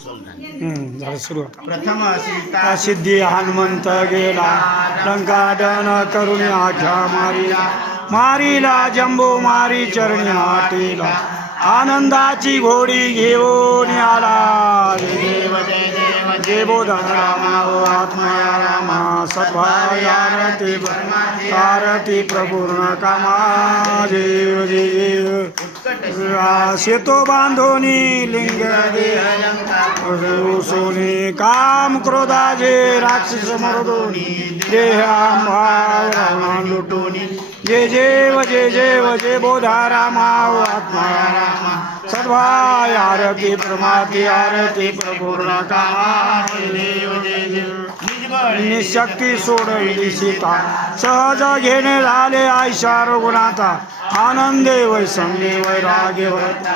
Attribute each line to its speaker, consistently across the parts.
Speaker 1: झालं सुरू
Speaker 2: प्रथम सीता
Speaker 1: सिद्धी हनुमंत गेला. लंकादन करुणी आख्या मारिला. मारिला जंबू मारी चरणी आटेला. आनंदाची घोडी घेऊन आला
Speaker 2: देव जय देव
Speaker 1: जे बोधन रामा ओ आत्मया रामा सद्भाव आरती आरती प्रपूर्ण कामा देव शेतो बांधोनी लिंग देह सोने काम क्रोधाजे राक्षस मरदोनी देहाम लुटोनी। जे जेव जे जेव जे बोधा रामा आत्मा रामा। सद्भाय आरती प्रमाती आरती प्रपूर्ण कामा देव जे देव। निशक्ती सोडविली सीता सहज घेणे झाले आयशा रघुनाथा. आनंदे वै संगे वैरागे व्रत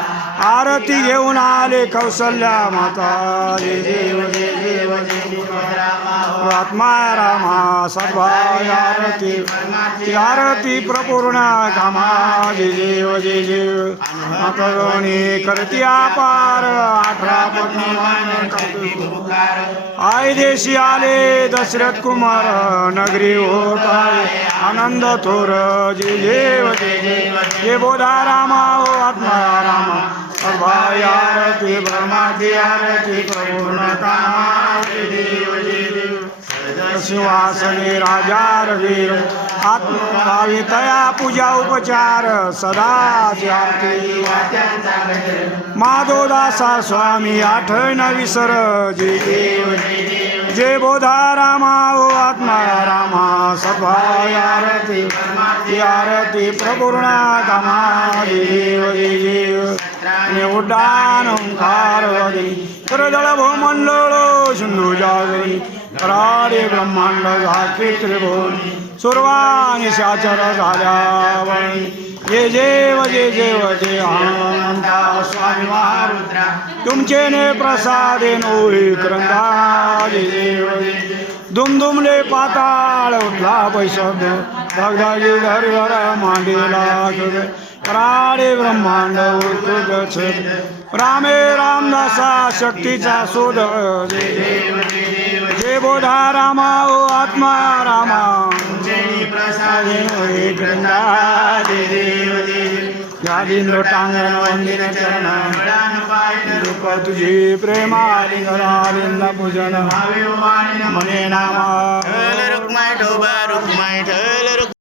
Speaker 1: आरती घेऊन आले कौशल्या माता. जय देव जय देव आत्मा रामा सद्भाय आरती. आरती प्रपूर्ण कामा. जय देव जय देव करुणी करती अपार. अठरा पत्नी आय देशी आले दशरथ कुमार नगरी होत आहे आनंद थोर जे देव जे बोधा रामा ओ आत्मा रामा. सर्वाय आरती ब्रह्माची आरती पूर्ण कामा देव राजा रवीर आत्मभावितया पूजा उपचार सदा माधोदासा स्वामी आठवण विसर जे देव जय बोधा रामा ओ आत्मा रामा सद्भाय आरती ती आरती प्रपूर्ण कामा देव देव उड्डाण ओंकार करदळ भूमंडळ सिंधू जागरी। कराडे ब्रह्मांड झाके त्रिभुवनी सुरवाणी शाचर झाल्यावणी जे जेव जे जेव जे आनंदा स्वामी महारुद्रा. तुमचे ने प्रसादे नोई क्रंदा जे देव जे दुमदुमले पाताळ उठला पैशब्द धगधगी घर घर मांडीला राडे ब्रह्मांड उतुग रामे रामदासा शक्तीचा शोध. जय देव जय बोधा रामा ओ आत्मा रामा प्रसादे नोही क्रंदा जय देव जादिंद्र टांगण वंदिन चरण रूप तुझे प्रेमाली घरालिंद पूजन मने